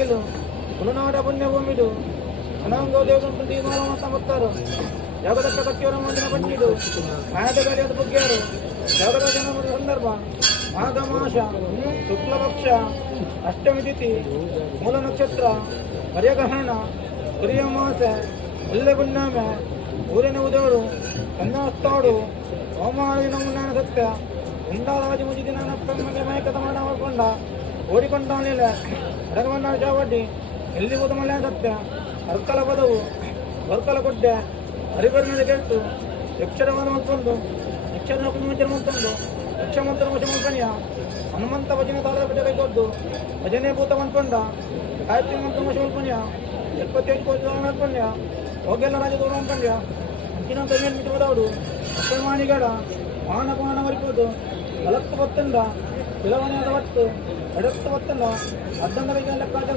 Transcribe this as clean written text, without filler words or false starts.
ಕಿಲು ತುಳುನಾಡ ಪುಣ್ಯಭೂಮಿದು ಅನಂಗೋ ದೇವರು ದೀಪಾವಳಿ ಮೊತ್ತರು ಜಗದತ್ತ ಕಚ್ಚಿಯವರ ಮುಂದಿನ ಪಂಚಿದು ಮಾಯದಗಾರಿ ಅದು ಬುಗ್ಗ್ಯಾರು ಜಗದ ಜನರ ಸಂದರ್ಭ ಮಾಘ ಮಾಸ ಶುಕ್ಲ ಪಕ್ಷ ಅಷ್ಟಮಿ ತಿಥಿ ಮೂಲ ನಕ್ಷತ್ರ ಪರ್ಯಗ್ರಹಣ ತುರಿಯ ಮಾಸ ಒಳ್ಳೆ ಪುಣ್ಯಾಮೆ ಊರಿನ ಉದೋಡು ಕನ್ನೋಸ್ತೋಡು ಸೋಮವಾರದಿನ ಮುನ್ನಾನ ಸತ್ಯ ಉಂಡಾರಾಜು ಮುಜಿದಿನ ನಪ್ಪಮ್ಮಗೆ ಮಯಕದ ಮಾಡ ಮಾಡ್ಕೊಂಡ ಓಡಿಕೊಂಡವನಿಲ್ಲ ಅಡಗಮನ್ನಾಡ ಚಾವಡ್ಡಿ ಎಲ್ಲಿ ಹೋದ ಮಳೆ ಸತ್ಯ ಅರ್ಕಲ ಪದವು ವರ್ಕಲ ಕೊಡ್ಡೆ ಹರಿಬರಿನಲ್ಲಿ ಕೆಟ್ಟು ಯಕ್ಷರವಾದ ಮತ್ತೊಂದು ಯಕ್ಷರ ಮುಂಚೆ ಮತ್ತೊಂದು ಯಕ್ಷ ಮಂತ್ರ ವಶ ಮಂಕನ್ಯ ಹನುಮಂತ ಭಜನೆ ತಾಳದ ಬಿಟ್ಟ ಕೈಗೊಡ್ಡು ಭಜನೆ ಭೂತ ಮಂತ್ಕೊಂಡ ಗಾಯತ್ರಿ ಮಂತ್ರ ವಶ ಮಲ್ಪನ್ಯ 75 ಕೋಟಿ ಮಲ್ಪನ್ಯ ಹೋಗೆಲ್ಲ ರಾಜ ದೂರ ಮಂಕನ್ಯ ಅಂಚಿನ ಮೇಲೆ ಬಿಟ್ಟು ಹೋದವರು ಅಪ್ಪಮಾನಿಗಳ ಮಾನಪಾನ ಮರಿಬೋದು ಬಲತ್ತು ಬತ್ತಂದ ಪಿಲವನೆಯಾದ ಒಟ್ಟು ಎಡತ್ತು ಬತ್ತಂದ ಅಡ್ಡಂದ ಕೈಗೆ ಲೆಕ್ಕಾಚಾರ